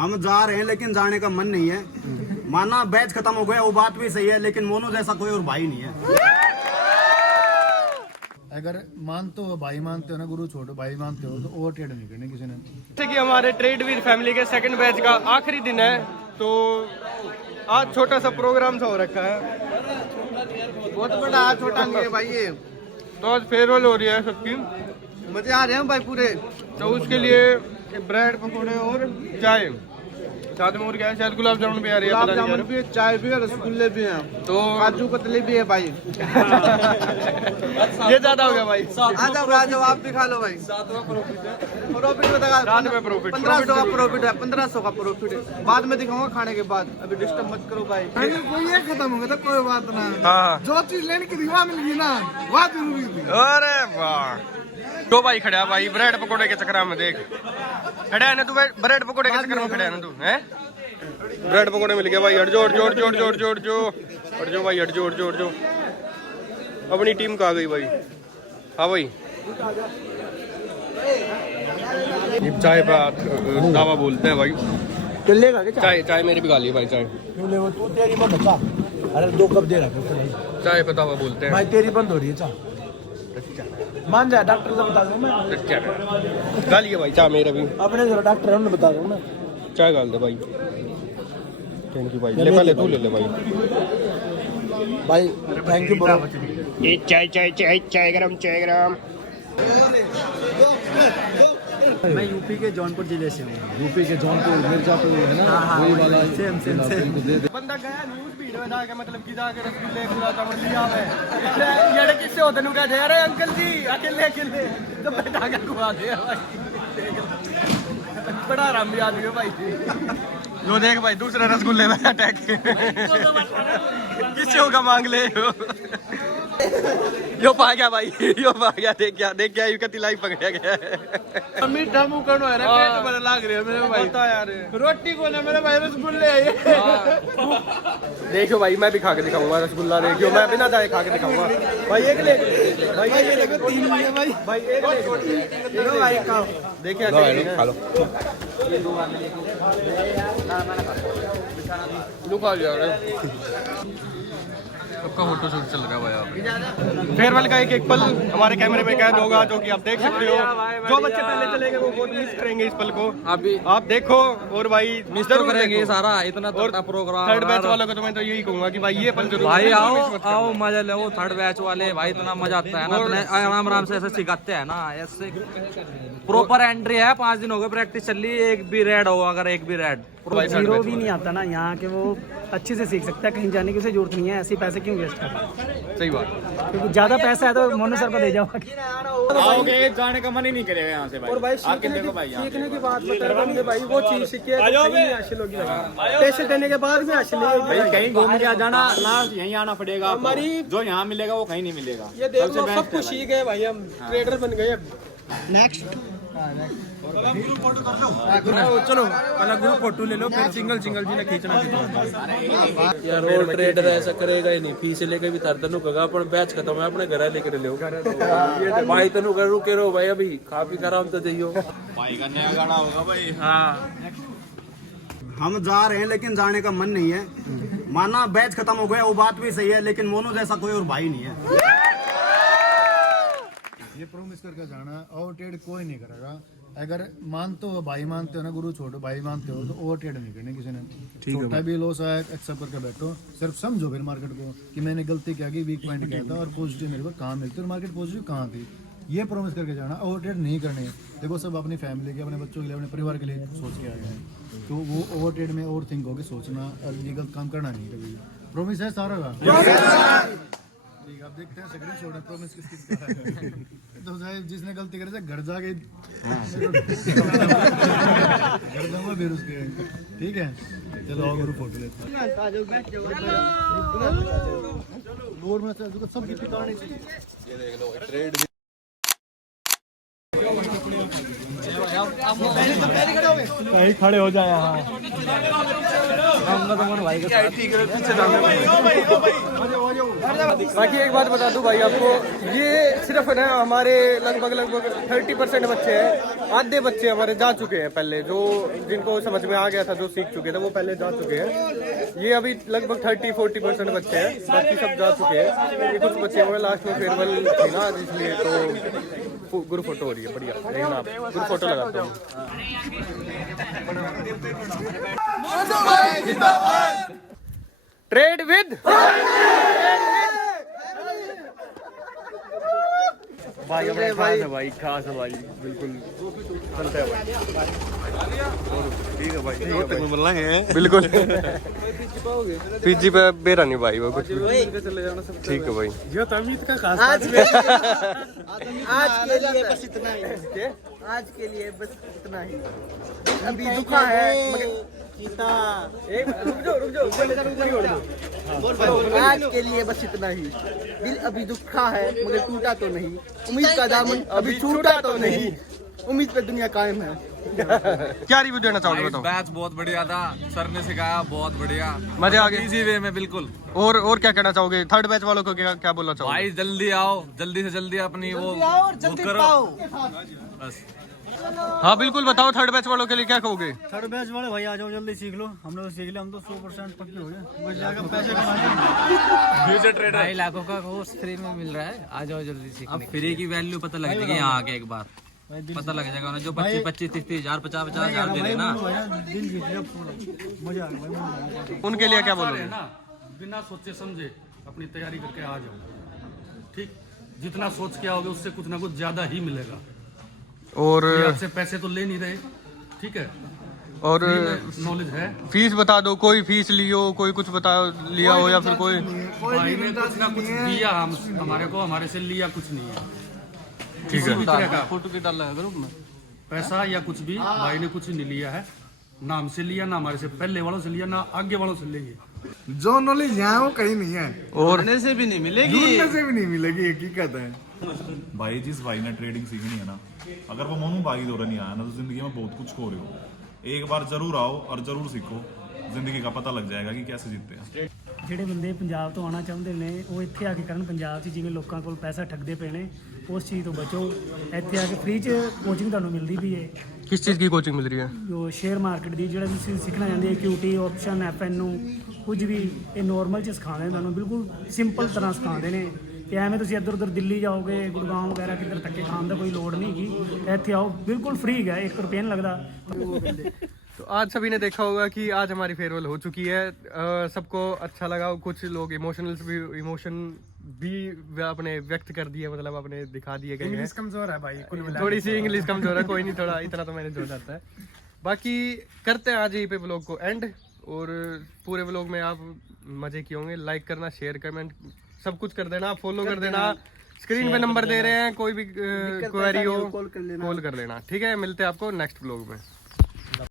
हम जा रहे हैं लेकिन जाने का मन नहीं है। माना बैच खत्म हो गया वो बात भी सही है, लेकिन मोनू जैसा कोई और भाई नहीं है। अगर मानते हो भाई मानते हो ना, गुरु छोड़ो भाई मानते हो, तो ओवर ट्रेड नहीं करनी किसी ने। जैसे कि हमारे ट्रेड विद फैमिली के सेकंड बैच का आखिरी दिन है, तो आज छोटा सा प्रोग्राम सा हो रखा है। बहुत बड़ा छोटा नहीं है भाई ये, तो आज फेयरवेल हो रही है सबकी, मजे आ रहे हैं भाई पूरे। तो उसके लिए ब्रेड पकौड़े और चाय, साथ में और क्या है, शायद गुलाब जामुन भी आ रही है, गुलाब जामुन भी है, चाय भी है, रसगुल्ले भी हैं, तो काजू कतली भी है भाई। ये ज्यादा हो गया भाई। आ जाओ आप भी खा लो भाई। प्रॉफिट बता, रात में प्रॉफिट 1500 का प्रॉफिट है, 1500 का प्रॉफिट है। बाद में दिखाऊंगा खाने के बाद, अभी डिस्टर्ब मत करो भाई। कोई ये खत्म हो गया तो कोई बात ना। हाँ जो चीज लेने की रिवा मिल गई ना, वह जरूरी थी। अरे वाह, दो भाई खड़ा भाई ब्रेड पकोड़े के चक्कर में, देख खड़ा है ना तू, ब्रेड पकोड़े के चक्कर में खड़ा है ना तू, हैं? ब्रेड पकोड़े मिल गया भाई, हट जो भाई, हट जो। अपनी टीम कहाँ गई भाई? हाँ भाई, चाय पे दावा बोलते हैं भाई। चाय मेरी भी खा ली भाई, चाय तेरी बंद बचा। अरे 2 कप दे रहा चाय पे दावा बोलते हैं भाई, तेरी बंद हो रही है चाय। मान जा, डॉक्टर से बता दूं मैं। गाली है भाई चाय मेरा भी, अपने जो डॉक्टर है उन्हें बता दूं मैं। चाय गाल दे भाई। थैंक यू भाई, ले पहले तू ले ले भाई। भाई थैंक यू ब्रो। ये चाय गरम। मैं यूपी के जौनपुर जिले से हूँ। यूपी के जौनपुर मिर्जापुर है ना, वही वाला। सेम। बंदा गया न्यूज़ भीड़ में जाके, मतलब कि जाके रसगुल्ले गुलाब जामुन लिया है, ये किससे होते नु कह दे, अरे अंकल जी अकेले तो बैठा के खुआ दे भाई। बड़ा आराम आदमी है भाई। यो देख भाई, दूसरा रसगुल्ले में अटैक किससे होगा मांग ले यो पा गया भाई, देख क्या यू कति लाइफ पकड़ा गया है। मीठा मुंह करो है ना, पेट भर लाग रहे हो मेरे भाई। बता यार, रोटी को ना मेरे भाई, रसगुल्ले है ये। देखो भाई, मैं भी खा के दिखाऊंगा रसगुल्ला, देखियो मैं बिना चाय खा के दिखाऊंगा भाई। एक ले भाई, ये देखो 3 है भाई, एक ले भाई, खाओ देखिए खा लो। लुका लिया सबका फोटो शूट चल रहा है भाई। फेयरवेल का एक पल हमारे कैमरे में कैद होगा, जो कि आप देख सकते हो। जो बच्चे पहले चले गए वो बहुत मिस करेंगे इस पल को, आप देखो। और भाई मिस जरूर करेंगे सारा, इतना तगड़ा प्रोग्राम। थर्ड बैच वालों को तो मैं तो यही कहूंगा कि भाई ये पल जरूर भाई आओ मजा लो। थर्ड बैच वाले भाई इतना मजा आता है ना, आराम से ऐसे सिखाते हैं ना, ऐसे प्रॉपर एंट्री है। 5 दिन हो गए प्रैक्टिस चल रही, एक भी रेड हो, अगर एक भी रेड जीरो भी नहीं आता ना यहाँ के, वो अच्छे से सीख सकता है, कहीं जाने की उसे जरूरत नहीं है। ऐसे पैसे क्यों वेस्ट करते? सही बात, क्योंकि ज्यादा पैसा है तो मोनू सर को दे जाओ। आओगे जाने का मन ही नहीं करेगा यहाँ से भाई। और भाई सीखने की बात बता भाई, वो चीज सीखे हासिल होगी, पैसे देने के बाद भी हासिल नहीं होगी। कहीं घूम के जाना ना, यहीं आना पड़ेगा। हमारी जो यहाँ मिलेगा वो कहीं नहीं मिलेगा। ये देख लो, सब कुछ सीख गए भाई, हम ट्रेडर बन गए। नेक्स्ट चलो अलग ग्रुप फोटो ले लो, फिर सिंगल जी ने खींचना यार। और ट्रेडर ऐसा करेगा ही नहीं, फीस लेके भी तरदनु कगा, अपन बैच खत्म है, अपने घर लेकर ले भाई। तनु घर रुके रहो भाई, अभी खा पी कर तो जाइयो भाई का नया गाना होगा भाई। हाँ, हम जा रहे हैं लेकिन जाने का मन नहीं है। माना बैच खत्म हो गया वो बात भी सही है, लेकिन मोनू जैसा कोई और भाई नहीं है। ये प्रॉमिस करके जाना, ओवर ट्रेड कोई नहीं करेगा। अगर मानते हो भाई मानते हो ना, गुरु छोड़ो भाई मानते हो, तो ओवर ट्रेड नहीं करनी किसी ने। छोटा भी लॉस आया एक्सेप्ट करके बैठो, सिर्फ समझो फिर मार्केट को कि मैंने गलती क्या की, वीक पॉइंट क्या था, और पॉजिटिव मेरे को कहाँ मिलती है, और मार्केट पॉजिटिव कहाँ थी। ये प्रॉमिस करके जाना, ओवर ट्रेड नहीं करनी है। देखो सब अपनी फैमिली के, अपने बच्चों के लिए, अपने परिवार के लिए सोच के आए हैं, तो वो ओवर ट्रेड में ओवर थिंक होकर सोचना और ये गलत काम करना नहीं कभी। प्रॉमिस है सारा का। ठीक, आप देखते हैं सेकंड शॉट है, प्रॉमिस किस का है। तो साहब जिसने गलती करी था घर जाके घर जाऊंगा फिर उसके। ठीक है, चलो आओ गुरु फोटो लेते हैं। सब कितनी चाहिए। कहीं खड़े हो जाए यहाँ बाकी एक बात बता दूं भाई आपको, ये सिर्फ ना हमारे लगभग 30% बच्चे हैं। आधे बच्चे हमारे जा चुके हैं पहले, जो जिनको समझ में आ गया था, जो सीख चुके थे वो पहले जा चुके हैं। ये अभी लगभग 30-40% बच्चे हैं, बाकी सब जा चुके हैं। ये कुछ बच्चे हुए, लास्ट में फेयरवेल थी ना, इसलिए तो ग्रुप फोटो हो रही है। बढ़िया, देखना आप ग्रुप फोटो लगाता हूँ। ट्रेड विद भाई, अपने खास है भाई, खास है भाई, बिल्कुल चलते हैं भाई। ठीक है भाई, ठीक है भाई, मिल लेंगे बिल्कुल। पीजी पे बेरा नहीं भाई, वो कुछ ठीक है भाई। जो तमीज का खास आज के लिए बस इतना ही, आज के लिए बस इतना ही। अभी दुखा है मगर आज के लिए बस इतना ही। दिल अभी दुखा है मगर टूटा तो नहीं, उम्मीद का दामन अभी छूटा तो नहीं, उम्मीद पे दुनिया कायम है। क्या रिव्यू देना चाहोगे बताओ? बैच बहुत बढ़िया था, सर ने सिखाया बहुत बढ़िया, मजा आ गया इजी वे में बिल्कुल। और क्या कहना चाहोगे थर्ड बैच वालों को? क्या बोलना चाहोगे? भाई जल्दी आओ, जल्दी से जल्दी अपनी वो बुक करो बस। हाँ बिल्कुल, बताओ थर्ड बैच वालों के लिए क्या कहोगे? थर्ड बैच वाले भाई आ जाओ, जल्दी सीख लो। हमने तो सीख लिया, हम तो 100% पक्के हो गए। बस जाकर पैसे कमाने। फ्यूचर ट्रेडर 2.5 लाखों का कोर्स फ्री में मिल रहा है, आ जाओ जल्दी सीखने। अब फ्री की वैल्यू पता लग जाएगी यहाँ आके, एक बार पता लग जाएगा। जो 25-30 हजार 50-50 हजार दे रहे ना, दिल जीत लिया पूरा, मजा आ गया। उनके लिए क्या बोलोगे? बिना सोचे समझे अपनी तैयारी करके आ जाओ, ठीक। जितना सोच के आओगे उससे कुछ ना कुछ ज्यादा ही मिलेगा। और आपसे पैसे तो ले नहीं रहे, ठीक है, और नॉलेज है। फीस बता दो, कोई फीस लियो, कोई कुछ बता लिया हो, या फिर कोई भाई ने कुछ ना कुछ दिया हमारे को, हमारे से लिया कुछ नहीं है। ठीक है, किसी भी तरह का फोटो के डाल लगा ग्रुप में पैसा या कुछ भी भाई ने कुछ नहीं लिया है, ना हमसे लिया, ना हमारे से पहले वालों से लिया, ना आगे वालों से लेंगे। जो नॉलेज यहाँ वो कहीं नहीं है, और से भी नहीं मिलेगी, ढूंढने से भी नहीं मिलेगी, हकीकत है। भाई जिस भाई ने ट्रेडिंग सीखनी है ना, अगर वो मनु भागी दौरा नहीं आया ना, तो जिंदगी में बहुत कुछ खो रहे हो। एक बार जरूर आओ और जरूर सीखो, जिंदगी का पता लग जाएगा कि कैसे जीतते हैं। ਜਿਹੜੇ ਬੰਦੇ ਪੰਜਾਬ ਤੋਂ ਆਉਣਾ ਚਾਹੁੰਦੇ ਨੇ ਉਹ ਇੱਥੇ ਆ ਕੇ ਕਰਨ। ਪੰਜਾਬ 'ਚ ਜਿਵੇਂ ਲੋਕਾਂ ਕੋਲ ਪੈਸਾ ਠੱਗਦੇ ਪਏ ਨੇ, ਉਸ ਚੀਜ਼ ਤੋਂ ਬਚੋ। ਇੱਥੇ ਆ ਕੇ ਫ੍ਰੀ 'ਚ ਕੋਚਿੰਗ ਤੁਹਾਨੂੰ ਮਿਲਦੀ ਵੀ ਹੈ। किस चीज़ की कोचिंग मिल रही है? ਜੋ ਸ਼ੇਅਰ ਮਾਰਕੀਟ ਦੀ, ਜਿਹੜਾ ਤੁਸੀਂ ਸਿੱਖਣਾ ਚਾਹੁੰਦੇ ਹੋ, QT ਆਪਸ਼ਨ FN ਕੁਝ ਵੀ, ਇਹ ਨੋਰਮਲ 'ਚ ਸਿਖਾਉਂਦੇ ਨੇ ਤੁਹਾਨੂੰ, ਬਿਲਕੁਲ ਸਿੰਪਲ ਤਰ੍ਹਾਂ ਸਿਖਾਉਂਦੇ ਨੇ। ਕਿ ਐਵੇਂ ਤੁਸੀਂ ਇੱਧਰ ਉੱਧਰ ਦਿੱਲੀ ਜਾਓਗੇ, ਗੁੜਗਾਉਂ ਵਗੈरह ਕਿੱਧਰ ਧੱਕੇ ਖਾਣ ਦਾ ਕੋਈ ਲੋੜ नहीं ਹੈਗੀ। ਇੱਥੇ आओ, बिल्कुल फ्री है, 1 रुपया नहीं लगता। तो आज सभी ने देखा होगा कि आज हमारी फेयरवेल हो चुकी है। सबको अच्छा लगा। कुछ लोग इमोशन भी अपने व्यक्त कर दिए, मतलब अपने दिखा दिए गए हैं। कमजोर है भाई, थोड़ी सी इंग्लिश कमजोर है, कोई नहीं, थोड़ा इतना तो मैंने जो जाता है। बाकी करते हैं आज यहीं पे व्लॉग को एंड। और पूरे व्लॉग में आप मजे किए होंगे। लाइक करना, शेयर, कमेंट सब कुछ कर देना, फॉलो कर देना। स्क्रीन पे नंबर दे रहे हैं, कोई भी क्वेरी हो कॉल कर लेना। ठीक है, मिलते हैं आपको नेक्स्ट व्लॉग में।